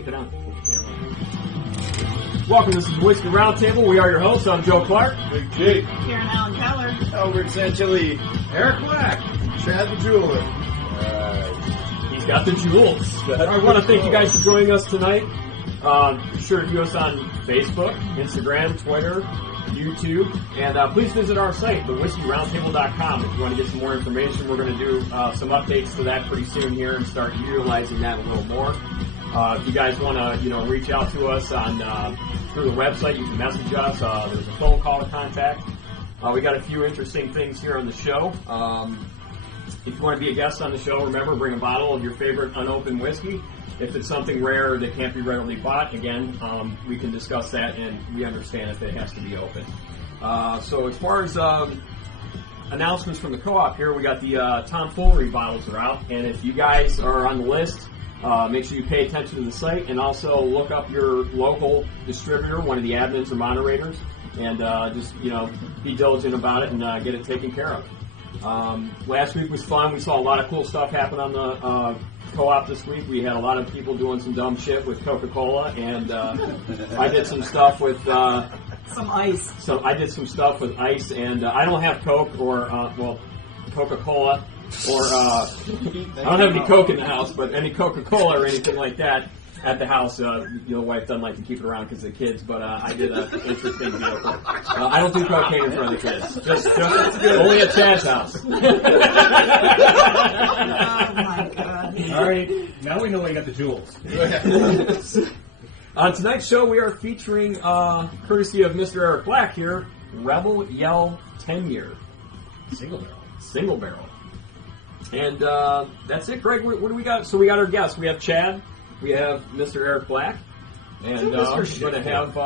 kick it on. Welcome, this is the Whiskey Roundtable. We are your hosts. I'm Joe Clark. Big Jake. Karen Allen Keller. Albert Sanchili. Eric Black. Chad the Jeweler. He's got the jewels. I want to thank you guys for joining us tonight. Be sure to view us on Facebook, Instagram, Twitter, YouTube, and please visit our site, thewhiskeyroundtable.com, if you want to get some more information. We're going to do some updates to that pretty soon here and start utilizing that a little more. If you guys want to, reach out to us on through the website, you can message us. There's a phone call to contact. We got a few interesting things here on the show. If you want to be a guest on the show, remember, bring a bottle of your favorite unopened whiskey. If it's something rare that can't be readily bought, again, we can discuss that, and we understand if it has to be open. So as far as announcements from the co-op here, we got the tomfoolery bottles are out, and if you guys are on the list, make sure you pay attention to the site, and also look up your local distributor, one of the admins or moderators, and just be diligent about it and get it taken care of. Last week was fun. We saw a lot of cool stuff happen on the co-op this week. We had a lot of people doing some dumb shit with Coca-Cola, and I did some stuff with some ice. So I did some stuff with ice, and I don't have Coke or Coca-Cola, or I don't have any Coke in the house, but any Coca-Cola or anything like that at the house. The wife doesn't like to keep it around because of the kids, but I did an interesting deal. I don't do cocaine in front of the kids. Just only at Chad's house. Oh my God! All right, now we know we got the jewels. On tonight's show, we are featuring, courtesy of Mr. Eric Black here, Rebel Yell 10-year. Single barrel. And that's it, Greg. What do we got? So we got our guests. We have Chad. We have Mr. Eric Black. And we're going to have...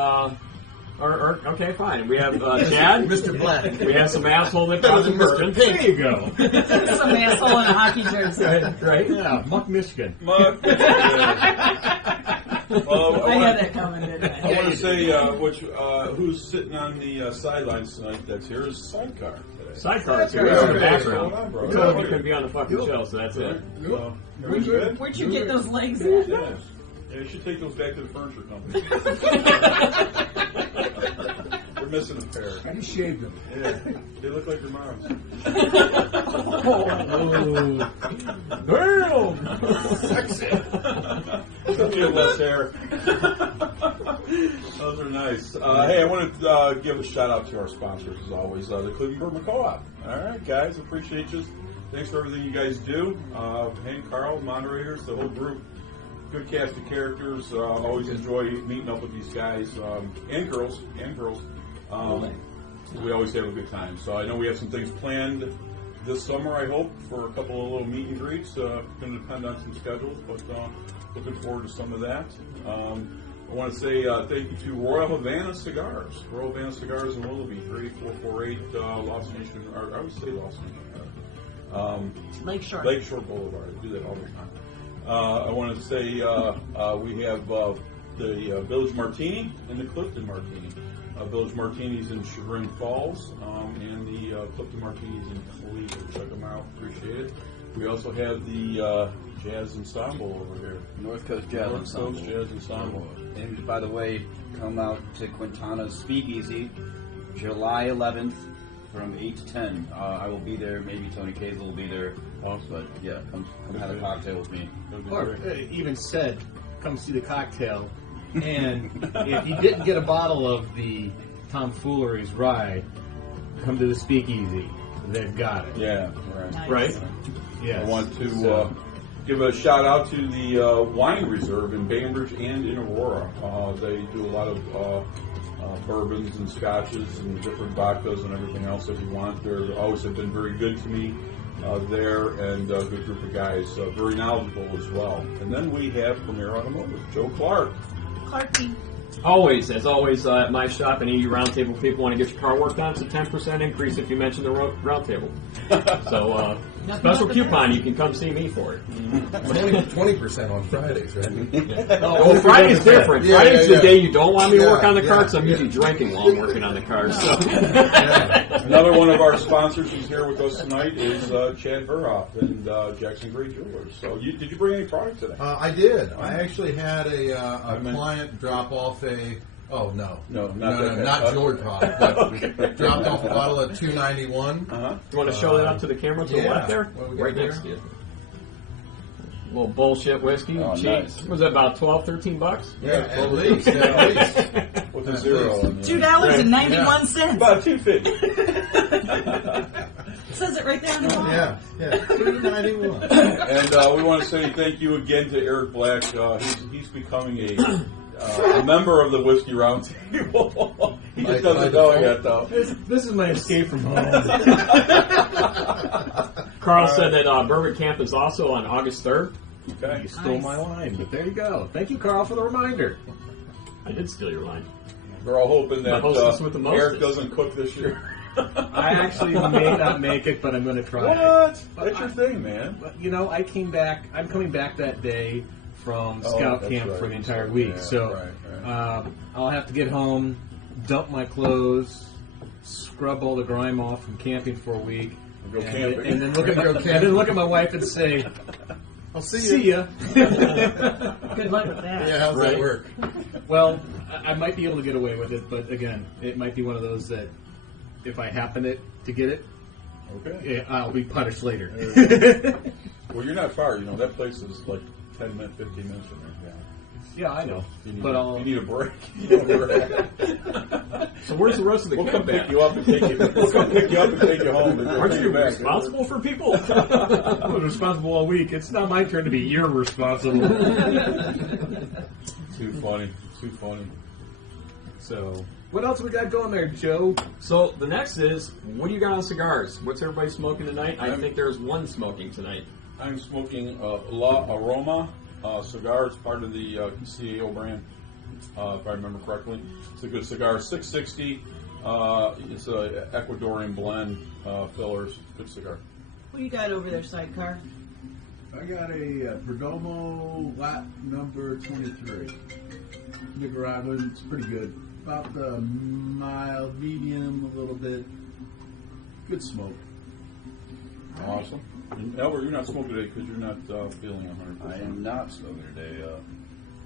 okay, fine. We have Chad. Mr. Black. We have some asshole that comes in bourbon. There you go. Some asshole in a hockey jersey. Right? Yeah, Muck, Michigan. Muck. I had that coming, didn't I? I want to say who's sitting on the sidelines tonight that's here is Sidecar. Sidecar is here. Yeah, He's in the okay. background. What's going on, bro? We told him he couldn't be on the fucking show, so that's it. Everything good? Where'd you get those legs at? Yeah, you should take those back to the furniture company. We're missing a pair. You shaved them. Yeah, they look like your mom's. Damn! Sexy. Feel less hair. Those are nice. Hey, I want to give a shout out to our sponsors as always, the Cleveland Bourbon Co-op. All right, guys, appreciate you. Thanks for everything you guys do. Hank, Carl, moderators, the whole group. Good cast of characters. Always enjoy meeting up with these guys and girls. We always have a good time. So I know we have some things planned this summer, I hope, for a couple of little meet and greets. Going to depend on some schedules, but looking forward to some of that. I want to say thank you to Royal Havana Cigars. Royal Havana Cigars in Willoughby, 38448 Lost Nation, or I would say Lost Nation. Lakeshore Boulevard. I do that all the time. I want to say we have the Village Martini and the Clifton Martini. Village Martini's in Chagrin Falls, and the Clifton Martini's in Cleveland. Check them out. Appreciate it. We also have the Jazz Ensemble over here. North Coast Jazz Ensemble. And by the way, come out to Quintana's Speakeasy, July 11th from 8 to 10. I will be there. Maybe Tony Kazel will be there. But yeah, come have a cocktail with me. Or even said, come see the cocktail. And if you didn't get a bottle of the Tomfoolery's Rye, come to the Speakeasy. They've got it. Yeah, Nice. Right? Yes. I want to give a shout out to the Wine Reserve in Bainbridge and in Aurora. They do a lot of bourbons and scotches and different vodkas and everything else that you want. They always have been very good to me there, and a good group of guys, very knowledgeable as well. And then we have Premier Automotive, Joe Clark. Clarky. As always, at my shop, any of you Roundtable people want to get your car worked on, it's a 10% increase if you mention the Roundtable. So, special coupon, you can come see me for it. 20% on Fridays, right? Well, Friday's different. Friday's the day you don't want me to work on the car, because I'm usually drinking while I'm working on the car. So. Another one of our sponsors who's here with us tonight is Chad Verhoff and Jackson Gray Jewelers. So, did you bring any product today? I did. I actually had a client drop off a. Oh no, not jewelry product. But dropped off a bottle of $2.91. You want to show that up to the camera to the left there? What we got Right next to you. A little bullshit whiskey, Oh, cheap. nice. Was it about $12-13? Yeah, at least. With a zero. On the $2.91. About $2.50. It says it right there on the bottom. Yeah, $2.91. And we want to say thank you again to Eric Black. He's becoming a member of the Whiskey Roundtable. He just doesn't know yet, though. This is my escape from home. Carl said that Bourbon Camp is also on August 3rd. Okay. You stole my line, but there you go. Thank you, Carl, for the reminder. I did steal your line. We're all hoping that The hostess with the mostest. Eric doesn't cook this year. I actually may not make it, but I'm going to try. What? That's your thing, man. But, you know, I'm coming back that day from scout that's camp right. for the entire week. Yeah, So right. I'll have to get home, dump my clothes, scrub all the grime off from camping for a week, Go camping. and then look at my wife and say, I'll see "See ya." Good luck with that. Yeah, how's that work? Well, I might be able to get away with it, but again, it might be one of those that if I happen to get it, Okay. I'll be punished later. Well, you're not far. You know, that place is like 10 minutes, 15 minutes from there. Yeah, I know. You need, But I'll. you need a break. You need a break. So where's the rest of the We'll camp come at? pick you up and take you. We'll come pick you up and take you home. And Aren't take you back. responsible for people? I was responsible all week. It's not my turn to be irresponsible. Too funny. Too funny. So, what else we got going there, Joe? So the next is, what do you got on cigars? What's everybody smoking tonight? I I'm- think there's one smoking tonight. I'm smoking La Aroma cigar. It's part of the CAO brand, if I remember correctly. It's a good cigar. 660. It's a Ecuadorian blend fillers. Good cigar. What do you got over there, Sidecar? I got a Perdomo lot number 23. Nicaraguan, it's pretty good. About the mild, medium, a little bit. Good smoke. Awesome. And Albert, you're not smoking today because you're not feeling 100%. I am not smoking today.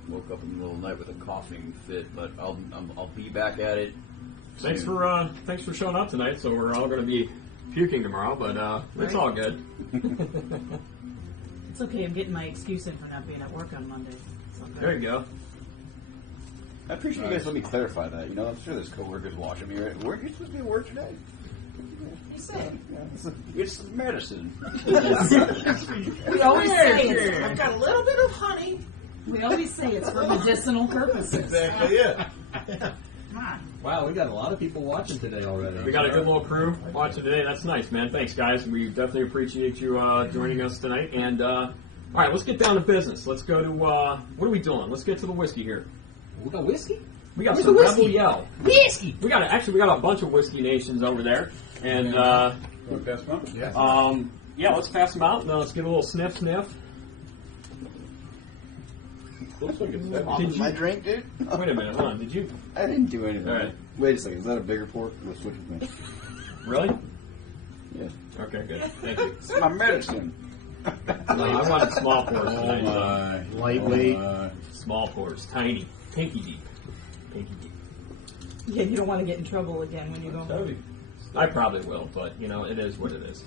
Woke up in the middle of the night with a coughing fit, but I'll be back at it. Thanks soon. for showing up tonight. So we're all going to be puking tomorrow, but it's all good. It's okay. I'm getting my excuse in for not being at work on Monday. So I'm There you go. I appreciate you guys let me clarify that. You know, I'm sure there's coworkers watching me. Right? Weren't you supposed to be at work today? You said. It's medicine. We always say it's, I've got a little bit of honey. We always say it's for medicinal purposes. Exactly it. Come on. Wow, we got a lot of people watching today already. We got a good little crew watching today. That's nice, man. Thanks, guys. We definitely appreciate you joining us tonight. And all right, let's get down to business. Let's go to what are we doing? Let's get to the whiskey here. We got whiskey? We got Where's some the whiskey? Rebel Yell. Whiskey! We got a bunch of whiskey nations over there, and You want to pass them out? Yeah. yeah, let's pass them out. Now let's get a little sniff. Looks like it's heavy. Did you- My drink, dude? Wait a minute, hold on. Did you I didn't do anything. All right. Wait a second. Is that a bigger pork? Let's switch with me. really? Yeah. Okay, good. Thank you. It's my medicine. No, I wanted small pours Oh tonight. my. Lightweight. Oh my. Small pours, tiny, pinky deep. Yeah, you don't want to get in trouble again when you go home. Heavy. I probably will, but it is what it is.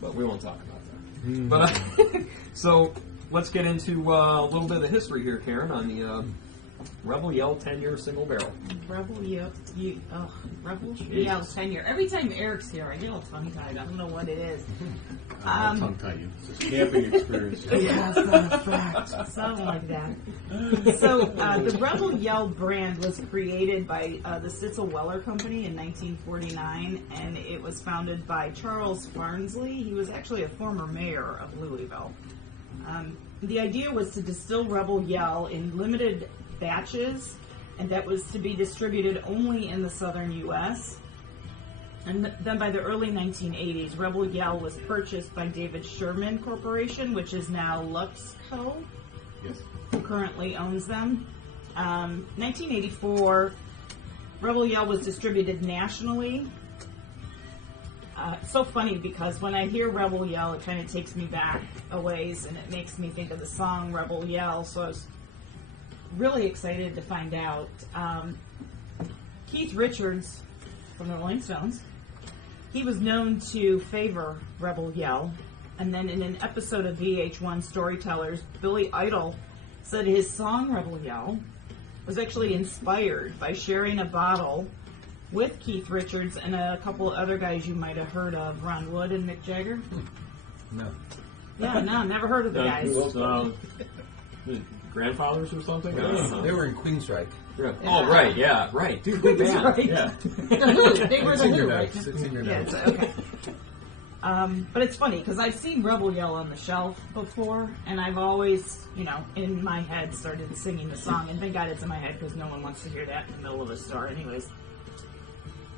But we won't talk about that. But so let's get into a little bit of the history here, Karen, on the Rebel Yell 10-year single barrel. Rebel Yell, Rebel Yell 10-year. Every time Eric's here, I get all tongue-tied. I don't know what it is. I'll tongue tie you. It's a camping experience. Yeah, for a fact. Something like that. So, the Rebel Yell brand was created by the Sitzel Weller Company in 1949, and it was founded by Charles Farnsley. He was actually a former mayor of Louisville. The idea was to distill Rebel Yell in limited batches, and that was to be distributed only in the southern U.S., and then by the early 1980s, Rebel Yell was purchased by David Sherman Corporation, which is now Luxco, Yes. who currently owns them. 1984, Rebel Yell was distributed nationally. It's so funny because when I hear Rebel Yell, it kind of takes me back a ways, and it makes me think of the song Rebel Yell. So I was really excited to find out. Keith Richards from the Rolling Stones, he was known to favor Rebel Yell. And then in an episode of VH1 Storytellers, Billy Idol said his song Rebel Yell was actually inspired by sharing a bottle with Keith Richards and a couple of other guys you might have heard of, Ron Wood and Mick Jagger. No. Yeah, no, never heard of the guys. Grandfathers or something? I don't know. They were in Queensryche. Yeah. Oh, right, yeah, right. Dude, good band. Right. Yeah. The Who. They were It's the in Who, your right? notes. It's in your Yeah, notes. okay. But it's funny because I've seen Rebel Yell on the shelf before, and I've always, in my head started singing the song. And thank God it's in my head because no one wants to hear that in the middle of a store, anyways.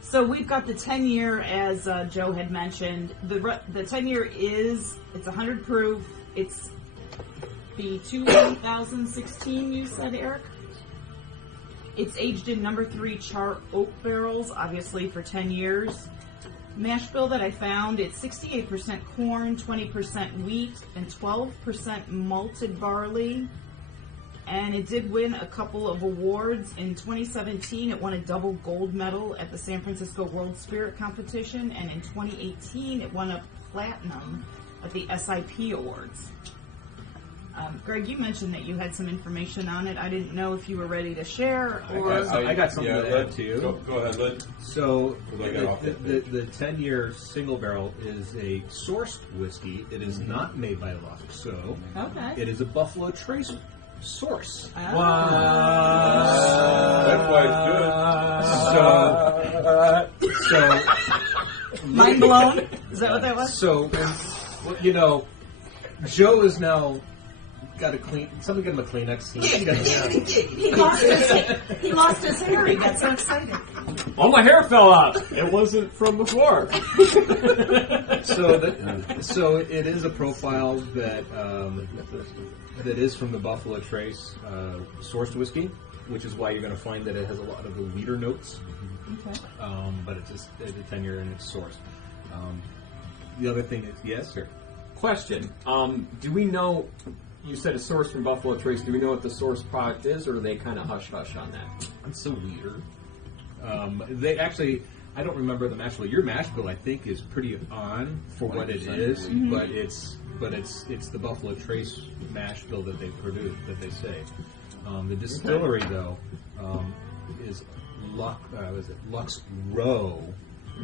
So we've got the 10-year, as Joe had mentioned. The 10-year it's 100 proof. It's the 2016, you said, Eric? It's aged in number 3 chart oak barrels, obviously for 10 years. Mash bill that I found, it's 68% corn, 20% wheat, and 12% malted barley. And it did win a couple of awards. In 2017, it won a double gold medal at the San Francisco World Spirit Competition. And in 2018, it won a platinum at the SIP Awards. Greg, you mentioned that you had some information on it. I didn't know if you were ready to share or... I got something to add to you. Go ahead. So, I got off the 10-year single barrel is a sourced whiskey. It is not made by Lusk, so Okay. it is a Buffalo Trace source. That's why it's good. So, Mind blown? Is that what that was? So, Joe is now got a clean. Somebody get him a Kleenex. He lost his hair. He got so excited. Oh, my hair fell out. It wasn't from before. So it is a profile that is from the Buffalo Trace sourced whiskey, which is why you're going to find that it has a lot of the weeder notes. Okay. But it's just a 10-year and it's sourced. The other thing is, yes, sir. Question. Do we know, you said it's sourced from Buffalo Trace, do we know what the source product is, or are they kind of hush-hush on that? It's so weird. They actually, I don't remember the mash bill. Your mash bill, I think, is pretty on for what it is, but it's the Buffalo Trace mash bill that they produce, that they say. The distillery, though, is Lux Row,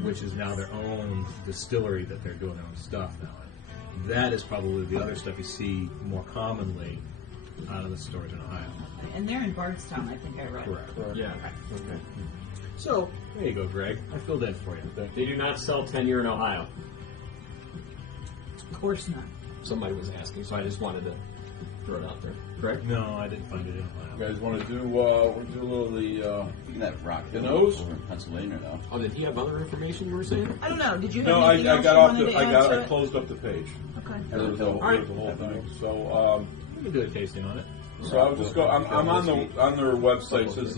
which is now their own distillery that they're doing their own stuff now. That is probably the other stuff you see more commonly out of the stores in Ohio. And they're in Bardstown, I think I read. Correct. Yeah. Okay. So, there you go, Greg. I filled in for you. They do not sell 10-year in Ohio. Of course not. Somebody was asking, so I just wanted to throw it out there. Correct? No, I didn't find it in Ohio. You guys want to do we'll do a little of the Speaking of that rock, The nose? over in Pennsylvania now. Oh, did he have other information you were saying? I don't know. Did you have No, I anything else got you off wanted the to add to I it? closed up the page. Okay. There was the whole thing. So We can do a tasting on it. I'll just go. I'm on their website. It says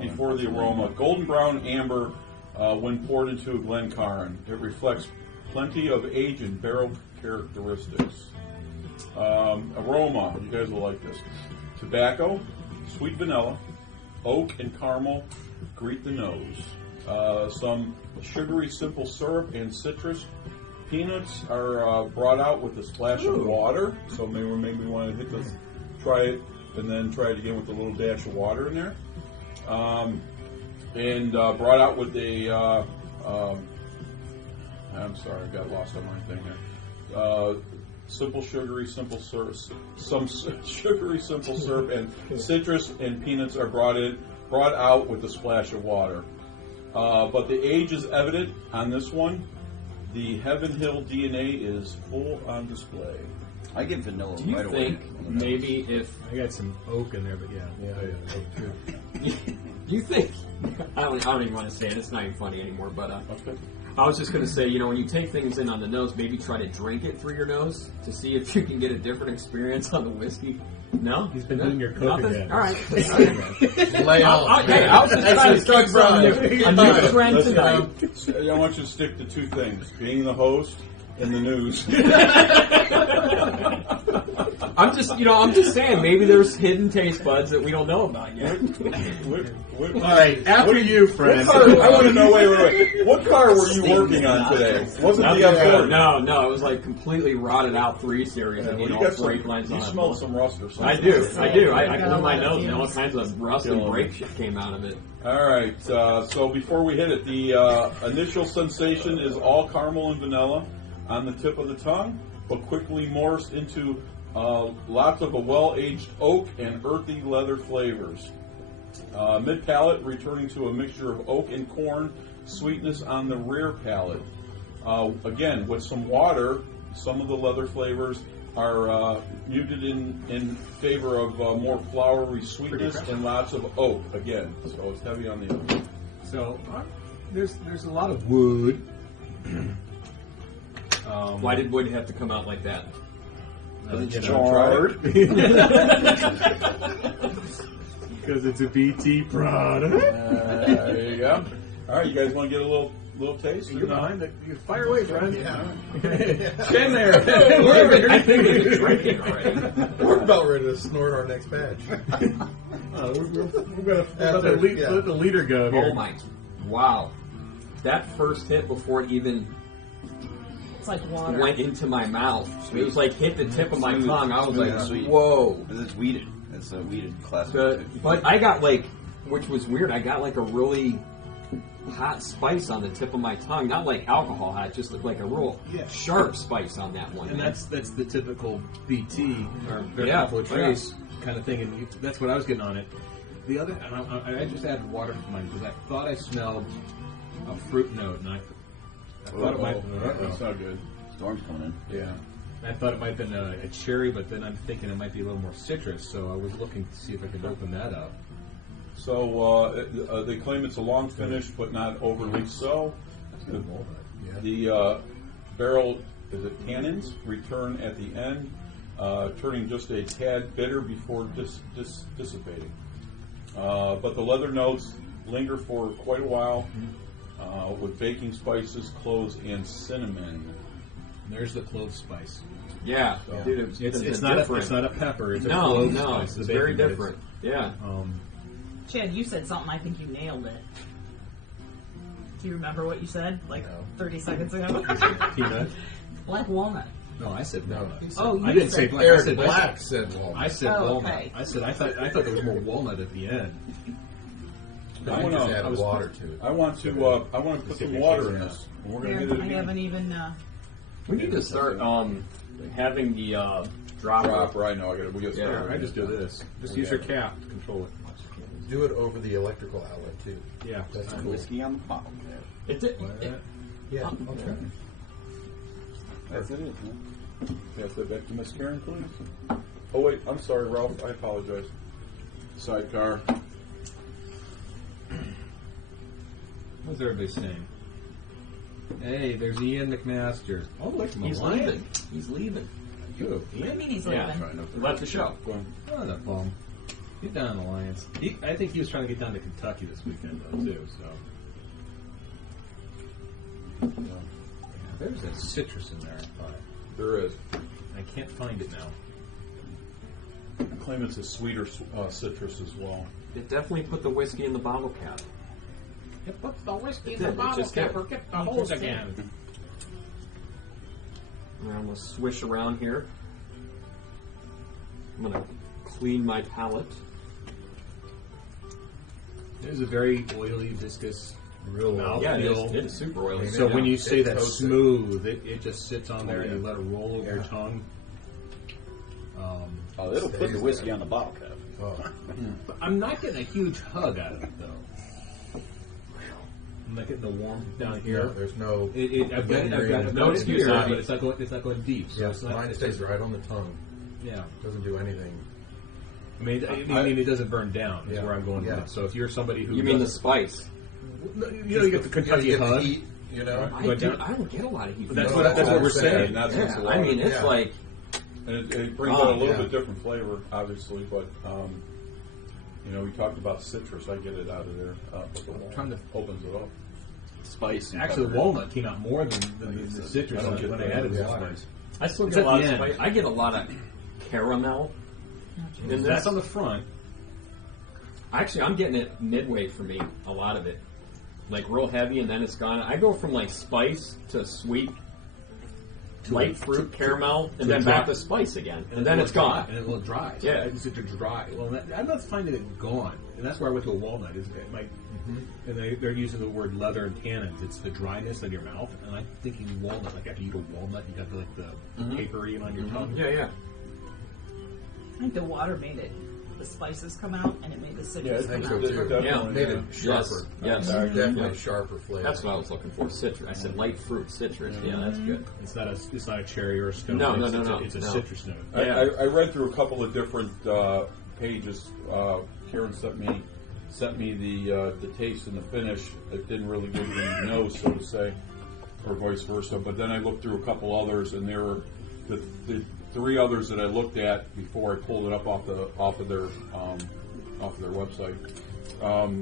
before the aroma, golden brown amber when poured into a Glencairn. It reflects plenty of age and barrel characteristics. Aroma, you guys will like this. Tobacco, sweet vanilla, oak and caramel greet the nose. Some sugary simple syrup and citrus. Peanuts are brought out with a splash of water, so maybe we want to hit this, try it, and then try it again with a little dash of water in there. And brought out with a, I'm sorry, I got lost on my thing here. Simple sugary simple syrup, some sugary simple syrup and citrus and peanuts are brought out with a splash of water. But the age is evident on this one. The Heaven Hill DNA is full on display. I get vanilla Do you right think away. maybe if... I got some oak in there, but yeah, oak too. Do you think... I don't even want to say it. It's not even funny anymore, but... Okay. I was just going to say, when you take things in on the nose, maybe try to drink it through your nose to see if you can get a different experience on the whiskey. No? He's been doing your cooking. Nothing? All right. Lay out. I was just trying to start a new trend tonight. I want you to stick to two things: being the host and the news. I'm just saying, maybe there's hidden taste buds that we don't know about yet. All right, after you, friend. I want to know. Wait. What car were you working on today? Wasn't the F40? No. It was like completely rotted out 3 Series. Yeah, and you all brake lines on you it. smell some rust or something. I do. I blew my nose and all kinds of rust and brake shit came out of it. All right. So before we hit it, the initial sensation is all caramel and vanilla on the tip of the tongue, but quickly morphs into lots of a well-aged oak and earthy leather flavors. Mid-palate returning to a mixture of oak and corn, sweetness on the rear palate. Again, with some water, some of the leather flavors are muted in favor of more flowery sweetness and lots of oak, again. So it's heavy on the oak. So there's a lot of wood. Why did wood have to come out like that? It's charred. Because it's a BT product. There you go. All right, you guys want to get a little taste? You're behind it. You fire away, friend. Yeah. Stand there. I think we're drinking already. We're about ready to snort our next batch. We're going to let the leader go here. Oh my! Wow, that first hit before it even like water. went into my mouth. It was like hit the tip of my tongue. I was like, Sweet. whoa. It's weeded. It's a weeded classic. But I got which was weird, I got like a really hot spice on the tip of my tongue. Not like alcohol hot, just like a real sharp spice on that one. And that's the typical BT or Yeah, trace kind of thing, and that's what I was getting on it. The other, and I just added water to mine because I thought I smelled a fruit note, and I thought it might. That's not good. Storm's coming in. Yeah. I thought it might have been a cherry, but then I'm thinking it might be a little more citrus, so I was looking to see if I could open that up. So they claim it's a long finish, but not overly so. The barrel tannins return at the end, turning just a tad bitter before dissipating. But the leather notes linger for quite a while, with baking spices, cloves, and cinnamon. There's the clove spice. Yeah, So, dude, It's not a pepper. It's a no, clove no, spice. it's The very baking different. Yeah. Chad, you said something. I think you nailed it. Do you remember what you said? Like 30 seconds ago? Peanut. Black walnut. No, I said no. Oh, I you didn't say said black. Eric I said Black said walnut. I said walnut. Okay. I said I thought there was more walnut at the end. I wanna- just added I was- water to it. I want to put some water in this. And we're going to get it I again. haven't even. We need to start having the Drop right now. We got Yeah, started. I just do this. Just use your cap to control it. Do it over the electrical outlet too. Yeah. That's cool. Whiskey on the bottle. It did. Yeah. Okay. That's it. Pass that back to Miss Karen, please. Oh wait, I'm sorry, Ralph. I apologize. Sidecar. What's everybody saying? Hey, there's Ian McMaster. Oh, look, He's leaving. He's leaving. Good. What do you Ian? mean he's Yeah. leaving? Left the show. Oh, that bum. He's down in Alliance. I think he was trying to get down to Kentucky this weekend, though, too. So, yeah, there's that citrus in there. I thought. There is. I can't find it now. I claim it's a sweeter citrus as well. It definitely put the whiskey in the bottle cap. It puts the whiskey in the bottle cap or get the holes again. I'm going to swish around here. I'm going to clean my palate. There's a very oily, viscous, real mouthfeel. Yeah, it is super oily. So when you say that toasted. smooth, it just sits on there and you let it roll over your tongue. Oh, it'll put the whiskey on the bottle cap. Oh. I'm not getting a huge hug out of it, though. I'm not getting the warmth down here. Yeah, there's no. I've got No excuse here, on it. but it's not going deep. So Yeah, it's not, mine it's stays just, right on the tongue. yeah. Doesn't do anything. I mean, it doesn't burn down. Is Yeah. where I'm going with Yeah. it. So if you're somebody who You mean the doesn't- spice? you get the Kentucky you get hug. the heat. You know, I don't get a lot of heat. That's what we're saying. That's Yeah, what's a I mean, it's like. And it brings out a little bit different flavor, obviously, but we talked about citrus. I get it out of there, but the walnut opens it up. Spice. Actually, the walnut came out more than the citrus when I added the water. I still get a lot of spice. I get a lot of caramel. And that's on the front. Actually, I'm getting it midway for me. A lot of it, like real heavy, and then it's gone. I go from like spice to sweet. Light fruit, caramel, and then back to spice again, and then it's gone. And it will dry. Yeah, it's dry. Well, I'm not finding it gone, and that's where I went to a walnut. And they're using the word leather and tannins. It's the dryness in your mouth, and I'm thinking walnut. Like after you eat a walnut, you got the papery on your tongue. Yeah. I think the water made it. The spices come out, and it made the citrus come out. It made it sharper. Yes. Definitely sharper flavor. That's what I was looking for. Citrus. I said light fruit, citrus. Yeah, that's good. It's not a cherry or a stone. No. It's a citrus note. I read through a couple of different pages. Karen sent me the taste and the finish. It didn't really give me a nose, so to say, or vice versa. But then I looked through a couple others, and there were the 3 others that I looked at before I pulled it up off of their website.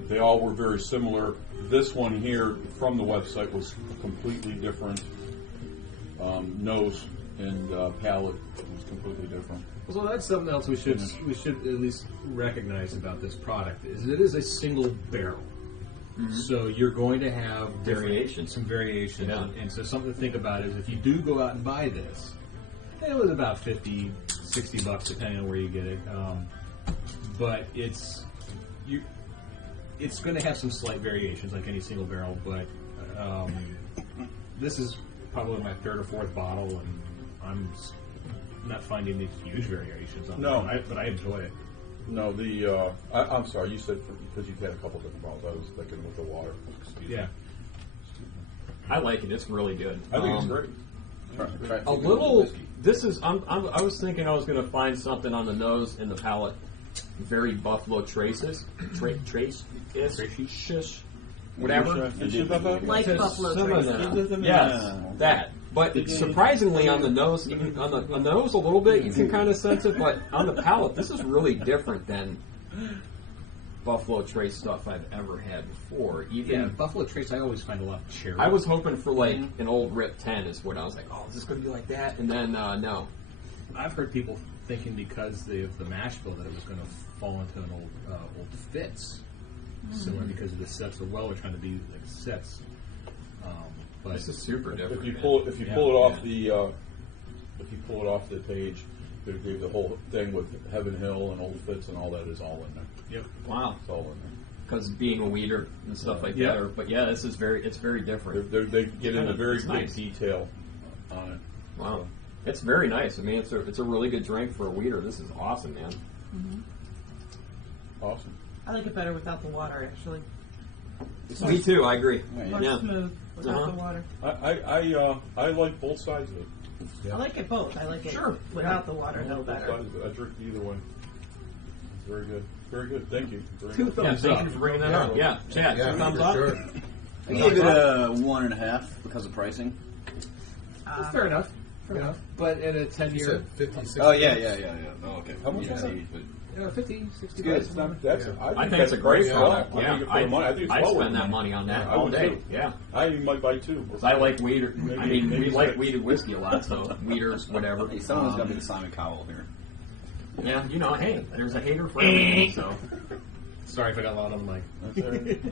They all were very similar. This one here from the website was a completely different nose and palate. Was completely different. So that's something else we should at least recognize about this product is it is a single barrel. Mm-hmm. So you're going to have some variations, and so something to think about is if you do go out and buy this. It was about $50, $60 depending on where you get it, but it's going to have some slight variations like any single barrel. But this is probably my 3rd or 4th bottle, and I'm not finding these huge variations on it. But I enjoy it. No, I'm sorry. You said because you've had a couple different bottles. I was thinking with the water. Excuse me. I like it. It's really good. I think it's great. A little. This is. I was thinking I was going to find something on the nose and the palate. Very Buffalo Traces. Trace. Whatever. Like Buffalo Traces. Yes, that. But surprisingly, on the nose, even on the nose a little bit, you can kind of sense it. But on the palate, this is really different than Buffalo Trace stuff I've ever had before. Even Buffalo Trace, I always find a lot of cherry. I was hoping for like an old Rip 10 is what I was like, oh, is this going to be like that? And then, no. I've heard people thinking because of the mash bill that it was going to fall into an old Fitz. Similar because of the sets. Well, they're trying to be like sets. But this is super different. If you pull it off the page, they gave the whole thing with Heaven Hill and Old Fitz and all that is all in there. Yep. Wow. It's all in there. Because being a weeder and stuff like that. But yeah, this is it's very different. They get into very good detail on it. Wow. It's very nice. I mean, it's a really good drink for a weeder. This is awesome, man. Mm-hmm. Awesome. I like it better without the water, actually. Me too. I agree. More smooth without the water. I like both sides of it. Yeah. I like it both. I like it without the water, no better. I drink either one. It's very good. Very good. Thank you. Two thumbs up. Thank you for bringing that up. Yeah, Chad, 2 thumbs up. Sure. I gave it a 1.5 because of pricing. That's fair enough. But in a 10-year... 50, 60 Oh, yeah. Oh, okay. How much is it? Yeah, 50, 60 good. bucks. I think it's a great product. Yeah, I spend that money on that all day. Too. Yeah, I even might buy 2. Because I like weeder. I mean, we like weeded whiskey a lot, so weeders, whatever. Hey, someone's got to be the Simon Cowell here. Yeah, hey, there's a hater for everything. So sorry if I got loud on the mic.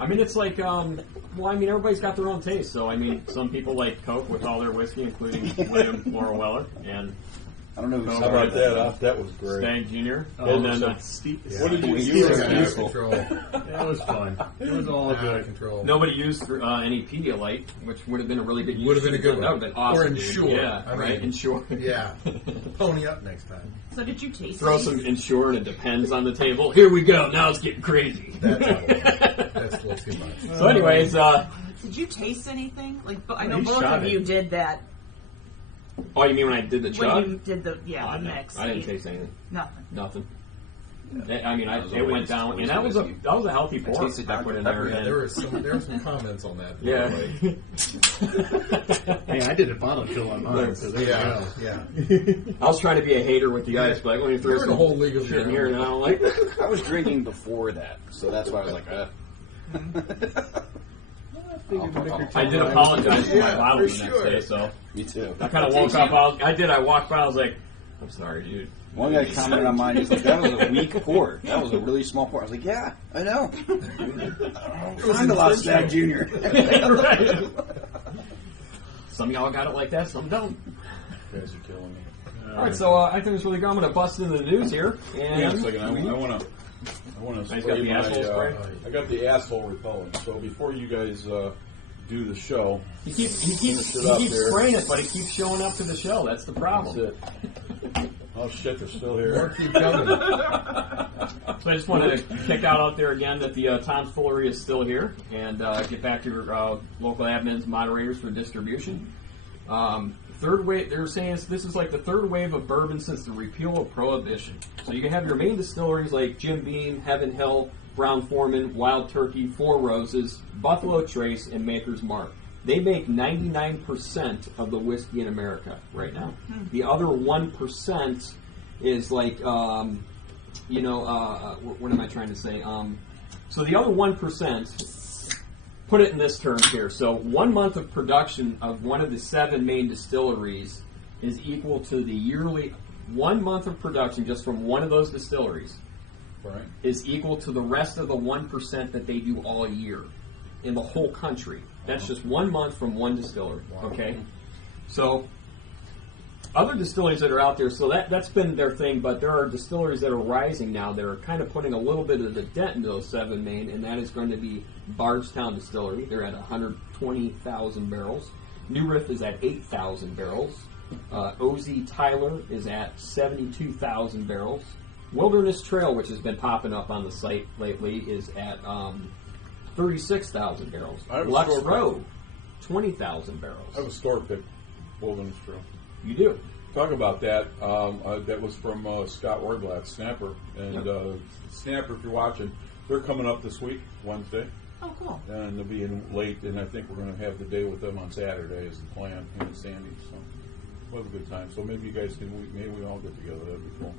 I mean, it's like, everybody's got their own taste. So I mean, some people like Coke with all their whiskey, including William Laura Weller and. I don't know. How about that? That was great. Stang Jr. And then Steve. What did you out of control. That was fun. It was all good. Control. Nobody used any Pedialyte, which would have been a really good use. Would have been a good one. That would have been awesome. Or Ensure. Yeah, right. Ensure. Yeah. Pony up next time. So did you taste Throw these? some Ensure and it depends on the table. Here we go. Now it's getting crazy. That's a little too much. So anyways, did you taste anything? Like I know He both shot of it. you did that. oh, you mean when I did the When chug? you did the Oh, the no. mix. I didn't taste anything. Nothing. Nothing. I mean, it went down, and that was a healthy pour. I put in there. Yeah, there were some comments on that. Yeah. Hey, I did a bottle kill on mine, so there you go. Yeah. I was trying to be a hater with the ice, but when you throw You're in a whole league of shit in your here, own. and I don't like. I was drinking before that, so that's why I was like, I did apologize for my bottle the next day, so Me too. I kind of woke up. I walked by. I was like, "I'm sorry, dude." One guy commented on mine. He's like, "That was a weak pour. That was a really small pour." I was like, "Yeah, I know." Find a lot of Stag Junior. Right. Some of y'all got it like that. Some don't. You guys are killing me. All right, so I think it's really good. I'm going to bust into the news here. And Hang on a second. I want to He's spray got the asshole spray? I got the asshole repellent. So before you guys do the show, he keeps spraying it, but he keeps showing up to the show. That's the problem. that's it. Oh shit, they're still here. Keep coming. So I just wanted to kick out there again that the tomfoolery is still here, and get back to your local admins, moderators for distribution. Third wave, they're saying this is like the third wave of bourbon since the repeal of Prohibition. So you can have your main distilleries like Jim Beam, Heaven Hill, Brown-Forman, Wild Turkey, Four Roses, Buffalo Trace, and Maker's Mark. They make 99% of the whiskey in America right now. The other 1% is like, what am I trying to say? So the other 1%... Put it in this terms here. So 1 month of production of one of the 7 main distilleries is equal to the yearly 1 month of production just from one of those distilleries is equal to the rest of the 1% that they do all year in the whole country. That's just 1 month from one distillery. Okay, so other distilleries that are out there, so that's been their thing, but there are distilleries that are rising now that are kind of putting a little bit of the dent into those 7 main, and that is going to be Bardstown Distillery. They're at 120,000 barrels. New Riff is at 8,000 barrels. OZ Tyler is at 72,000 barrels. Wilderness Trail, which has been popping up on the site lately, is at 36,000 barrels. Lux Row, 20,000 barrels. I have a store pick, Wilderness Trail. You do. Talk about that. That was from Scott Wardblatt, Snapper. And Snapper, if you're watching, they're coming up this week, Wednesday. Oh, cool. And they'll be in late, and I think we're going to have the day with them on Saturday as the plan, him and Sandy. So we'll have a good time. So maybe you guys maybe we all get together. That'd be cool.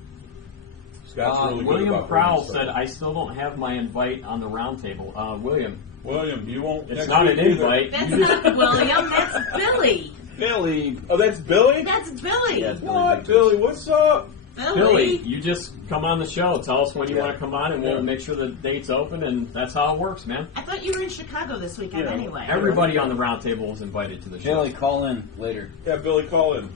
Scott's really good William about Crowell bringing said, stuff. I still don't have my invite on the roundtable. William, You won't. it's next not week an invite. That's You just- not William. That's Billy. Billy. Oh, that's Billy? That's Billy. Yeah. What? Billy, what's up? Billy, you just come on the show. Tell us when you want to come on, and we'll make sure the date's open, and that's how it works, man. I thought you were in Chicago this weekend anyway. Everybody on the roundtable is invited to the show. Billy, call in later. Yeah, Billy, call in.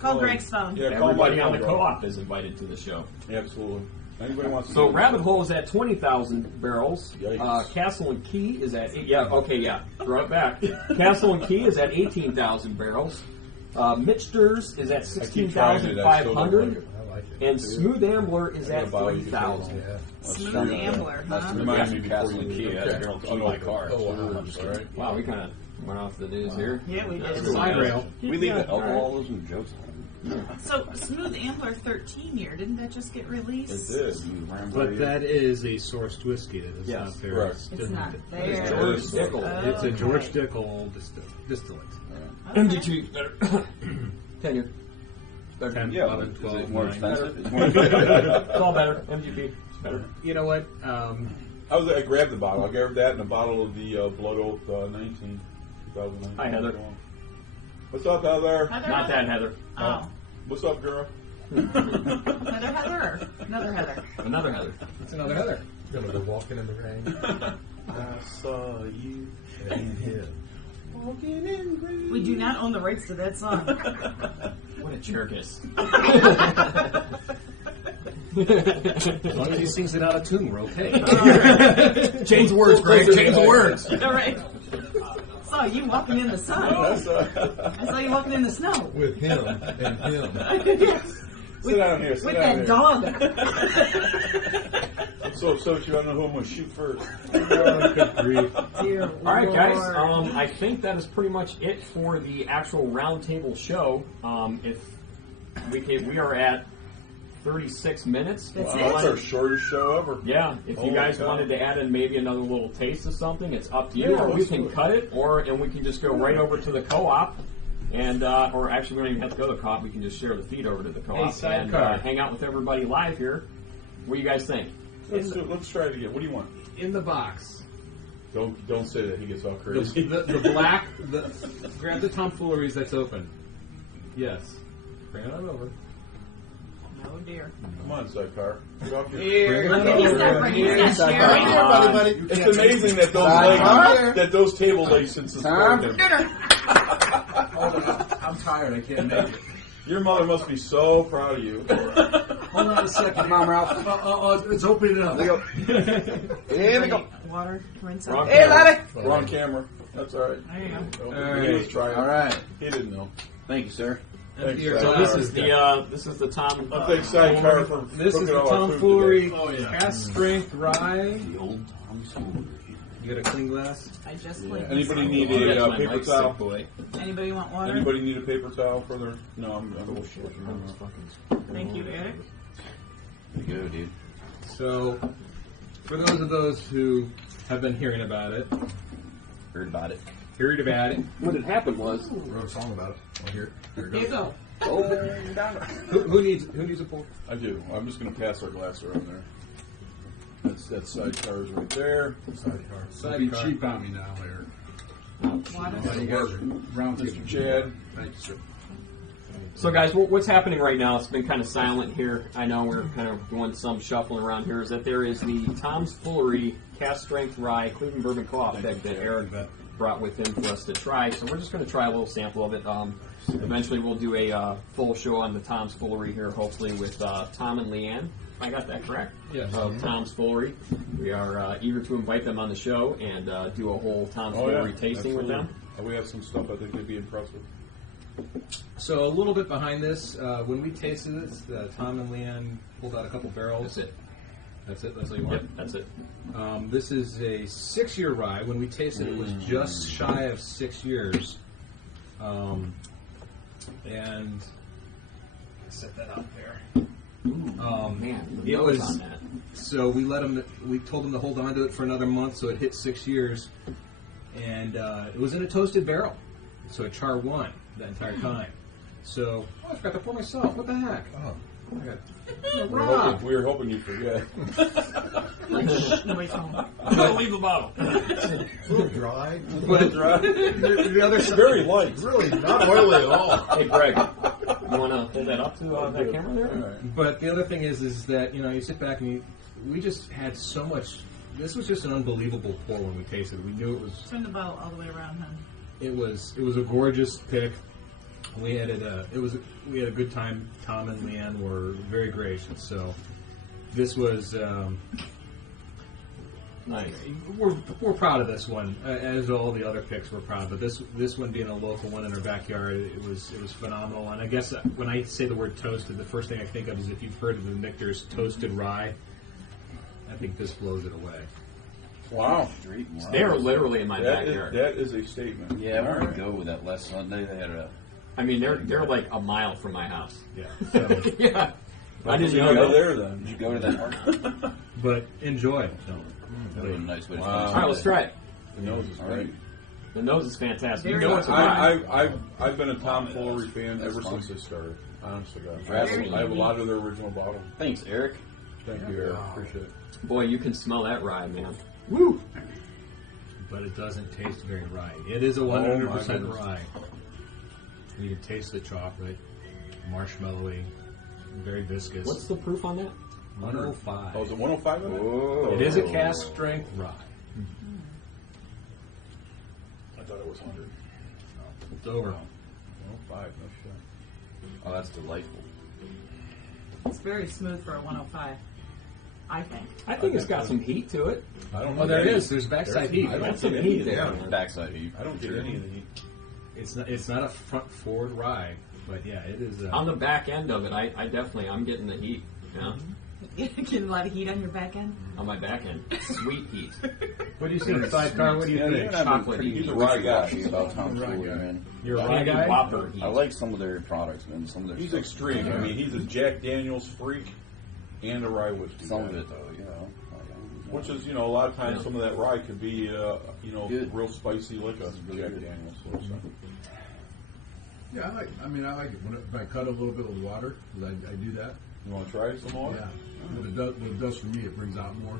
Call Greg's phone. Yeah, call Everybody my on the phone. co-op is invited to the show. Absolutely. Anybody wants to So do Rabbit Hole is at 20,000 barrels. Yikes. Castle and Key is at throw it back. Castle and Key is at 18,000 barrels. Mitchter's is at I keep trying it, I still don't 16,500, like it. I like it. and Smooth Ambler is at about you. 3,000. Yeah. Smooth Ambler, That's huh? Remind me before Castle and you Key. That's a girl Okay. key my car. Oh, wow. I'm just All kidding. right. Wow, we kind of went off the news here. Yeah, we did. Side rail. We leave the alcoholism jokes on. So, Smooth Ambler 13 year, didn't that just get released? It did. But that is a sourced whiskey. That is Yes. not there. Correct. It's not there. It's George Dickel. It's a Okay. George Dickel distillate. MGT better. 10 year. Better. 10, Yeah, 11, is 12, it more 9. expensive? It's more expensive. It's all better. MGP. It's better. You know what? I grabbed the bottle. I grabbed that and a bottle of the Blood Oath 2019. Hi, Heather. What's up, Heather? Heather, Not that Heather. Oh. What's up, girl? Another Heather or another Heather? Another Heather. It's another Heather. Gonna go walking in the rain. I saw you. And him. Walking in rain. We do not own the rights to that song. What a jerkus. As long as he sings it out of tune, we're okay. Change the words, Greg. Change the words. All right. Saw you walking in the sun. I saw you walking in the snow. With him and him. Yes. Sit down here. Sit With down that here. dog. I'm so upset you don't know who I'm going to shoot first. Dear All right, guys. Lord. I think that is pretty much it for the actual roundtable show. If we are at 36 minutes. That's Wow, that's our shortest show ever. Yeah, if you guys wanted to add in maybe another little taste of something, it's up to you. Yeah, or we let's can do it. cut it, and we can just go right over to the co-op. And or actually, we don't even have to go to the co-op. We can just share the feed over to the co-op and hang out with everybody live here. What do you guys think? Let's try it again. What do you want? In the box. Don't say that. He gets all crazy. The black. Grab the tomfooleries that's open. Yes. Bring it on over. Oh dear. Come on, sidecar. Get off your. He's not sharing. Buddy. It's amazing that those those table legs since the start. I'm tired. I can't make it. Your mother must be so proud of you. Hold on a second. Come on, Ralph. It's opening up. Here we go. Water, rinse Wrong out. Hey, laddie. Wrong camera. That's all right. There you go. Let's try it. All right. He didn't know. Thank you, sir. Thanks, So sidecar. This is the Tom. I'll take sidecar for This is cooking the all our food tomfoolery today. Oh, yeah. cast strength rye. The old Tom's Foolery. You got a clean glass? I just Yeah. cleaned Anybody this. need That's a my paper mic's towel? sick boy. Anybody want water? Anybody need a paper towel for their? No, I'm Bullshit. Thank you, Eric. There you go, dude. So, for those who have been hearing about it, Heard about it. What had happened was Wrote a song about it. Oh, here it Here you goes. go. who needs a pour? I do. I'm just going to pass our glass around there. That's sidecar's right there. Sidecar. Be cheap on me now, Eric. Water. You guys are round Mr. Chad. Thank you, sir. So, guys, what's happening right now? It's been kind of silent here. I know we're kind of doing some shuffling around here. Is that there is the Tom's Foolery Cast Strength Rye Cleveland Bourbon Co-op that Eric brought with him for us to try. So we're just going to try a little sample of it. Eventually, we'll do a full show on the Tom's Foolery here, hopefully with Tom and Leanne. I got that correct? Yes. Of Tom's Foolery. We are eager to invite them on the show and do a whole Tom's Foolery tasting with them. We have some stuff I think they'd be impressed with. So, a little bit behind this, when we tasted this, Tom and Leanne pulled out a couple barrels. That's it. That's it? That's all you want? Yep, that's it. This is a 6-year rye. When we tasted it, it was just shy of 6 years. And set that up there. Man, the It nose was on that. so we told them to hold on to it for another month, so it hit 6 years, and it was in a toasted barrel, so it char 1 that entire time. So I forgot to pour myself. What the heck? Oh. I got We were hoping you'd forget. Nobody's home. Leave the bottle. It's a little dry. But the other It's very light. It's really not oily at all. Hey, Greg, you want to hold that up to that camera there? All right. But the other thing is that you sit back and we just had so much. This was just an unbelievable pour when we tasted it. We knew it was. Turn the bottle all the way around, hon. It was a gorgeous pick. We had we had a good time. Tom and Leanne were very gracious. So this was Nice. we're proud of this one, as all the other picks were proud. But this one being a local one in our backyard, it was phenomenal. And I guess when I say the word toasted, the first thing I think of is if you've heard of the Michter's toasted rye. I think this blows it away. Wow. They're literally in my backyard. That is a statement. Yeah, we're All going right. to go with that last Sunday. They had a. I mean, they're like a mile from my house. Yeah. So, Yeah. I Why didn't you know go that. there then? Did you go to that? but enjoy. So. That would have been a nice way to Wow. All right, let's try it. The nose is All great. right. The nose is fantastic. Very You know it's a rye. I've been a Tom Foolery fan ever fun. since they started. Honestly, God. Very I have a lot of their original bottles. Thanks, Eric. Thank you, Eric. Appreciate it. Boy, you can smell that rye, man. Woo! But it doesn't taste very rye. It is a my 100% goodness. rye. You can taste the chocolate, marshmallowy, very viscous. What's the proof on that? 105? Oh, is it 105 in it? Whoa. It is a cast strength rye. I thought it was 100. It's over. 105, no shit. Oh, that's delightful. It's very smooth for a 105, I think. I think it's got some heat to it. I don't know. Oh, there it is. There's backside heat. I don't Got get some any heat of there. that. Backside heat. I don't get any of the heat. It's not a front forward rye, but yeah, it is. On the back end of it, I'm getting the heat. Yeah. Getting a lot of heat on your back end. On my back end, sweet heat. What do you think, Sidecar? What do you think? Chocolate Pretty heat. rye guy about tomfoolery, man. You're a rye guy? Whopper heat. I like some of their products, man. Some of their He's stuff. extreme. I mean, he's a Jack Daniels freak and a rye whiskey. Some guy. of it, though, you know. Which is, a lot of times some of that rye could be, Good. real spicy like a Jack Daniels sort of stuff. Yeah, I like it. If I cut a little bit with water, 'cause I do that. You want to try some more? Yeah. What it does for me, it brings out more.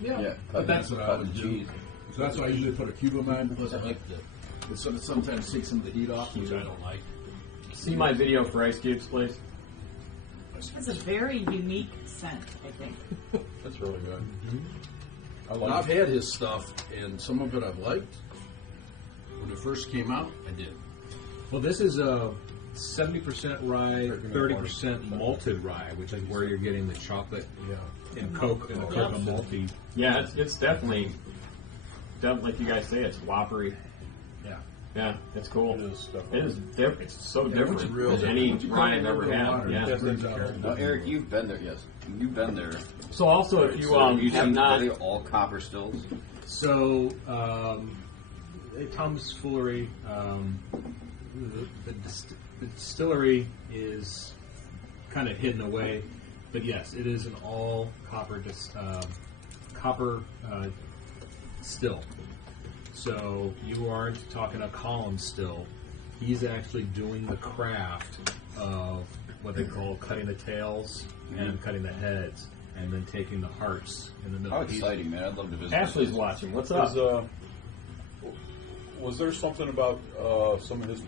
Yeah, But that's what I always cut do. cheese. So that's why I usually put a cube of mine. Plus, I like it sometimes takes some of the heat off, which I don't like. See my video for ice cubes, please. It's a very unique scent, I think. That's really good. I I've like it. had his stuff, and some of it I've liked. When it first came out, I did. Well, this is a 70% rye, 30% malted rye, which is where you're getting the chocolate and cocoa malty. Yeah, it's definitely, like you guys say, it's whoppery. Yeah. Yeah, it's cool. It is definitely. It is different. It's so different it's real than any different. rye I've ever had. Water, Yeah. it brings out Now, Eric, you've been there, yes. You've been there. So also, if you You have see, not, are they all copper stills? So, Tom's Foolery, the distillery is kind of hidden away, but yes, it is an all copper still. So you aren't talking a column still. He's actually doing the craft of what they call cutting the tails and cutting the heads, and then taking the hearts in the middle. How exciting, man. I'd love to visit. Ashley's watching. What's up? Was there something about some of his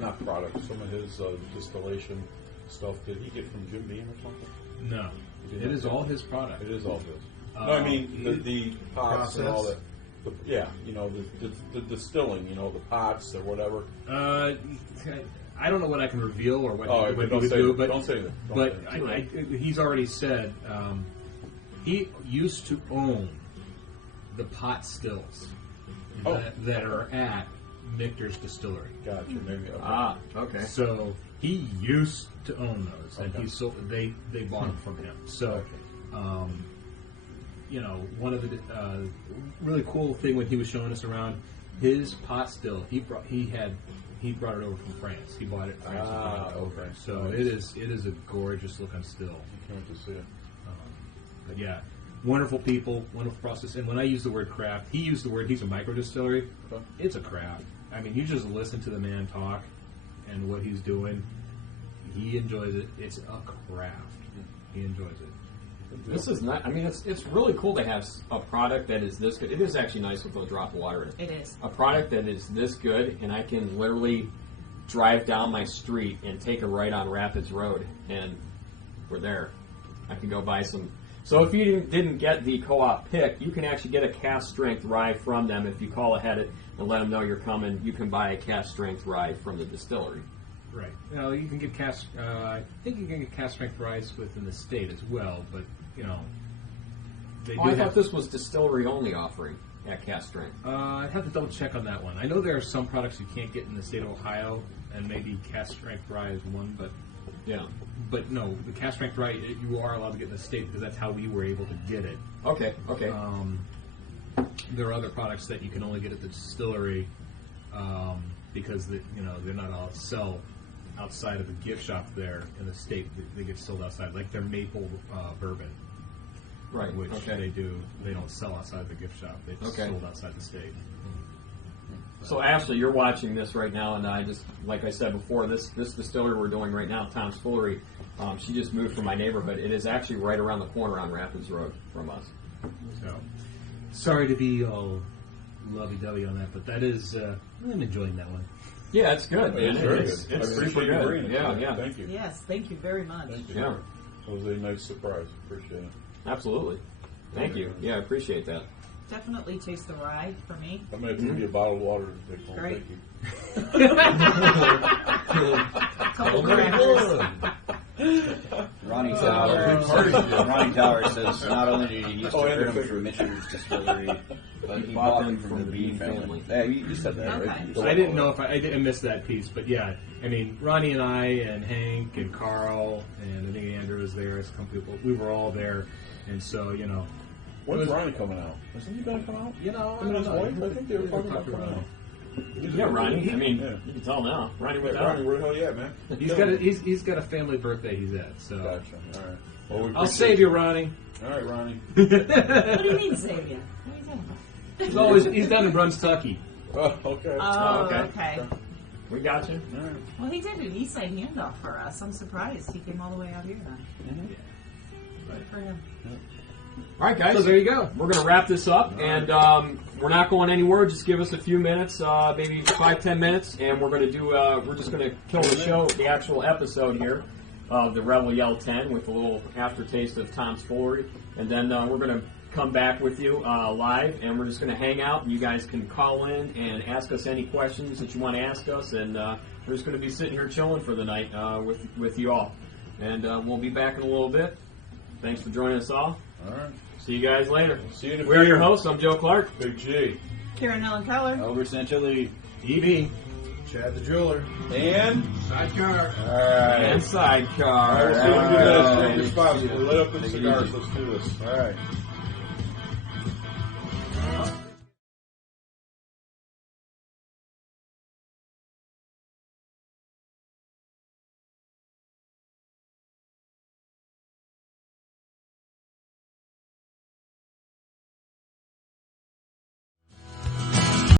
not products, some of his distillation stuff? Did he get from Jim Beam or something? No, it is all his product. It is all his. No, I mean the pots and all that. The distilling, the pots or whatever. I don't know what I can reveal or what Oh, he would don't say do, that. but Don't say that. Don't but say that. he's already said he used to own the pot stills that are at Michter's distillery. Gotcha. Maybe. Ah, okay. So he used to own those, and Okay. he sold. They bought them from him. So, one of the really cool thing when he was showing us around his pot still, he brought it over from France. He bought it. From France. Okay. So Nice. it is a gorgeous looking still. Can't wait to see it. But yeah, wonderful people, wonderful process. And when I use the word craft, he used the word. He's a micro distillery. Okay. It's a craft. I mean, you just listen to the man talk and what he's doing. He enjoys it. It's a craft. He enjoys it. This is not. I mean, it's really cool to have a product that is this good. It is actually nice with a drop of water in it. It is. A product that is this good, and I can literally drive down my street and take a right on Rapids Road, and we're there. I can go buy some. So if you didn't get the co-op pick, you can actually get a cast strength rye from them. If you call ahead and let them know you're coming, you can buy a cast strength rye from the distillery. Right. You can get cast. I think you can get cast strength ryes within the state as well, but they do I have. thought this was distillery only offering at cast strength. I'd have to double check on that one. I know there are some products you can't get in the state of Ohio, and maybe cast strength rye is one, but Yeah. But no, the cast strength rye you are allowed to get in the state because that's how we were able to get it. Okay. Okay. There are other products that you can only get at the distillery because they're not allowed to sell outside of the gift shop there in the state. They get sold outside, like their maple bourbon, right. which Okay. they don't sell outside the gift shop. They're Okay. sold outside the state. So Ashley, you're watching this right now, and I just, like I said before, this distillery we're doing right now, Tom's Foolery, she just moved from my neighborhood. It is actually right around the corner on Rapids Road from us. So, sorry to be all lovey-dovey on that, but that is I'm enjoying that one. Yeah, it's good, man. It's very It's good. I super appreciate you bringing good. it. Yeah, yeah. Thank you. Yes, thank you very much. Thank you. Yeah. It was a nice surprise. Appreciate it. Absolutely. Thank you. Yeah, I appreciate that. Definitely taste the rye for me. I'm going to give you a bottle of water to take home. Great. Thank you. Couple crackers. Ronnie Tower says not only do you use to learn from Michigan's distillery, He bought them from the Bean family. Yeah, you said that, Okay. right? I didn't know if I didn't miss that piece, but yeah, I mean, Ronnie and I and Hank and Carl and I think Andrew was there. Some people, we were all there, and so When's Ronnie coming out? Isn't he going to come out? I don't his know. wife? I think they were talking about coming out. Yeah, Ronnie. I mean, Yeah. you can tell now. Ronnie Hey, went Ronnie, out. where the hell you at, man? He's got a family birthday he's at, so Gotcha. All right. Well, we I'll appreciate save you, Ronnie. All right, Ronnie. What do you mean, Xavier? What are you talking about? He's down in Brunstucky. Oh, okay. Oh, okay. okay. We got you. All right. Well, he did an East Side handoff for us. I'm surprised he came all the way out here then. Good for him. All right, guys. So there you go. We're going to wrap this up, and we're not going anywhere. Just give us a few minutes, maybe 5-10 minutes, and we're going to do. We're just going to kill the show, the actual episode here of the Rebel Yell 10 with a little aftertaste of Tom's Foolery, and then we're going to come back with you live, and we're just going to hang out, and you guys can call in and ask us any questions that you want to ask us, and we're just going to be sitting here chilling for the night with you all, and we'll be back in a little bit. Thanks for joining us all. All right. See you guys later. See you in a We are few. your hosts. I'm Joe Clark. Big G. Karen Ellen Keller. Over Sanchilli. Evie. Chad the Jeweler. And? Sidecar. All right. And sidecar. All right, let's see if we can do this. Take your spots. We'll lit up the cigars. Let's do this. All right.